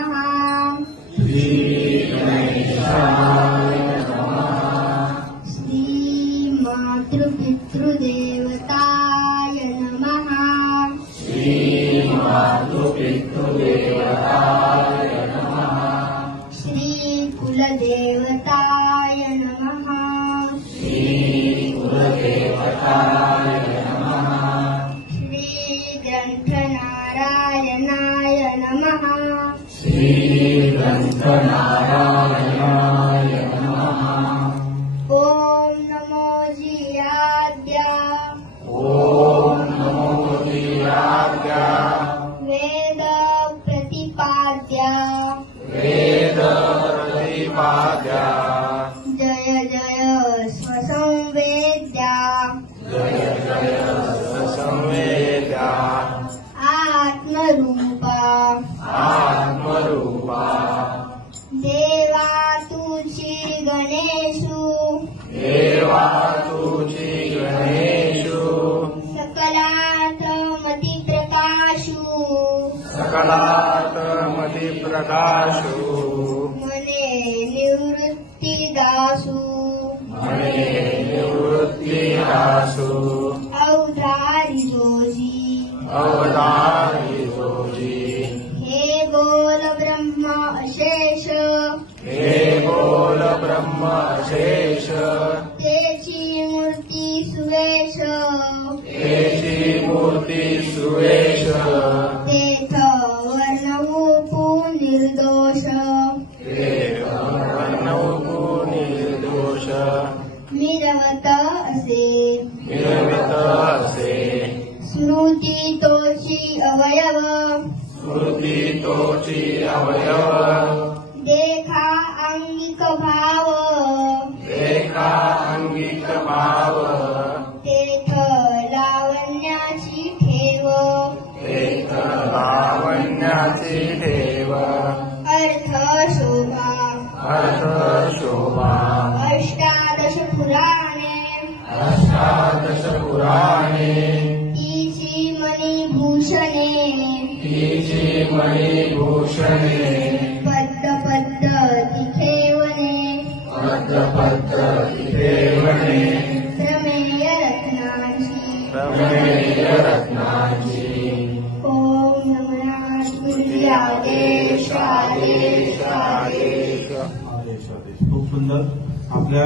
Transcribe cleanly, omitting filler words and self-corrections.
नमः। श्री गणेशाय नमः। श्री मातृपितृदेवताय नमः। श्री मातृपितृदेवताय नमः। श्री कुलदेवताय नमः। श्री कुलदेवताय नमः। श्री ग्रंथनारायणाय नमः। श्री ग्रंथनारायणाय नमः। ओम नमो जियाद्य। ओम नमो जियाद्य। वेद प्रतिपाद्य। वेद प्रतिपाद्य। जय जय स्वसंवेद्या। जय जय संवेद्या। आत्मरूपा। आत्मरूपा। देवा तुझी गणेशु। देवा तुझी गणेशु। सकलात मती प्रकाशु। सकलात मती प्रकाशु। मने निवृत्ती दासु। मने निवृत्ती दासु। अवधारी जोजी। अवतारी जोजी। हे बोल ब्रह्म अशेष। हे बोल ब्रह्म शेष। तेची मूर्ती सुवेश। तेची मूर्ती सुवेश। तेथ वर्णवूपू निर्दोष। वर्णवू निर्दोष। मिरवत असे। मिरवित असे। स्मृती तोची अवयव। स्मृती तोची अवयव। देखा अंगिक भाव। देखा अंगिक भाव। तेथ लावण्याची ठेव। तेथ लावण्याची ठेव। अर्थ शोभा। अर्थ शोभा। अष्टादश पुराणे। अष्टादश पुराणे। तिची मणिभूषणे। तिची मणिभूषणे। पद्ध पद्ध तिथेवने। पद्ध पद्ध देवणे। प्रमेय रत्नाची। प्रमेय रत्नाची। ओम नमः आदेश आदेश आदेश। खूप सुंदर आपल्या